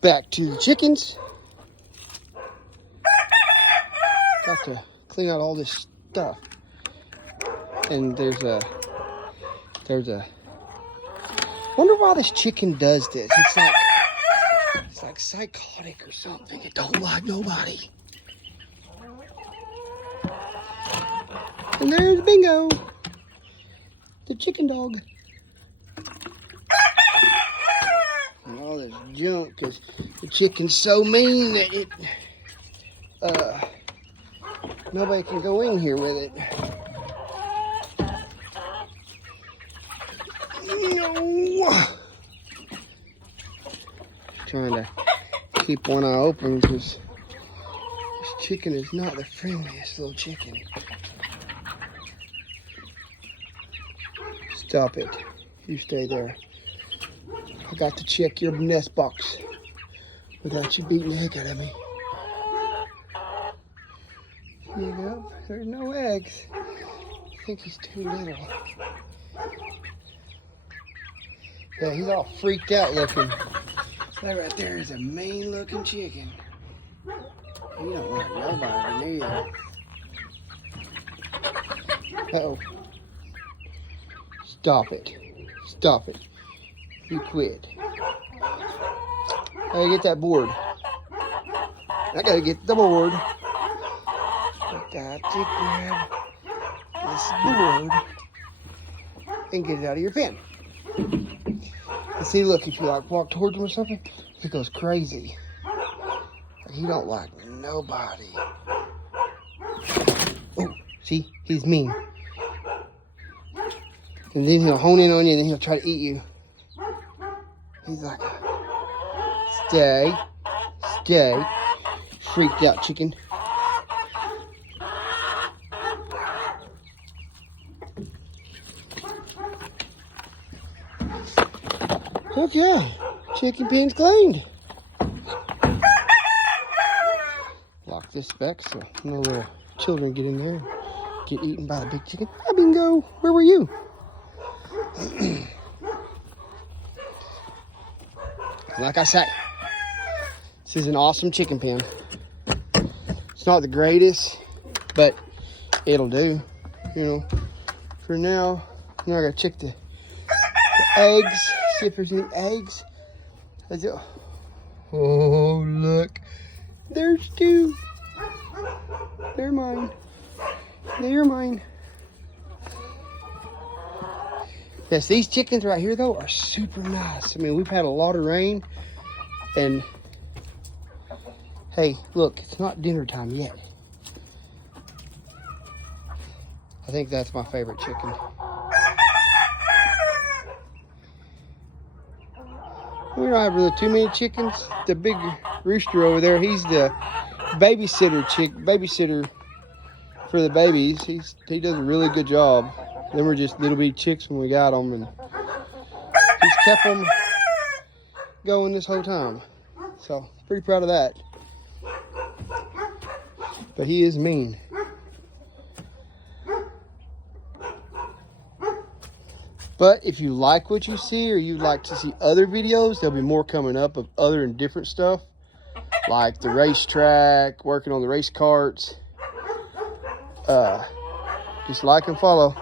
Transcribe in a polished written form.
Back to the chickens. Got to clean out all this stuff. And there's a wonder why this chicken does this. It's like psychotic or something. It don't like nobody. And there's Bingo, the chicken dog. And all this junk, because the chicken's so mean that it nobody can go in here with it. No. Trying to keep one eye open because this chicken is not the friendliest little chicken. Stop it. You stay there. I got to check your nest box without you beating the heck out of me. Here you go. There's no eggs. I think he's too little. Yeah, he's all freaked out looking. That right there is a mean looking chicken. You don't want nobody near. Uh-oh. Stop it. Stop it. You quit. I gotta get that board. I gotta get the board. I got to grab this board and get it out of your pen. And see, look, if you like walk towards him or something, he goes crazy. He don't like nobody. Oh, see, he's mean. And then he'll hone in on you and then he'll try to eat you. He's like, stay, stay, freaked out chicken. Okay, chicken pen's cleaned. Lock this back so no little children get in there and get eaten by the big chicken. Hi, Bingo. Where were you? Like I said, this is an awesome chicken pen. It's not the greatest, but it'll do. You know, for now, I gotta check the eggs. See if there's any eggs. Oh, look. There's two. They're mine. They're mine. Yes, these chickens right here, though, are super nice. I mean, we've had a lot of rain. And, hey, look, it's not dinner time yet. I think that's my favorite chicken. We don't have really too many chickens. The big rooster over there, he's the babysitter for the babies. He does a really good job. Them were just little bitty chicks when we got them, and he's kept them going this whole time. So pretty proud of that. But he is mean. But if you like what you see, or you'd like to see other videos, there'll be more coming up of other and different stuff, like the racetrack, working on the race carts. Just like and follow.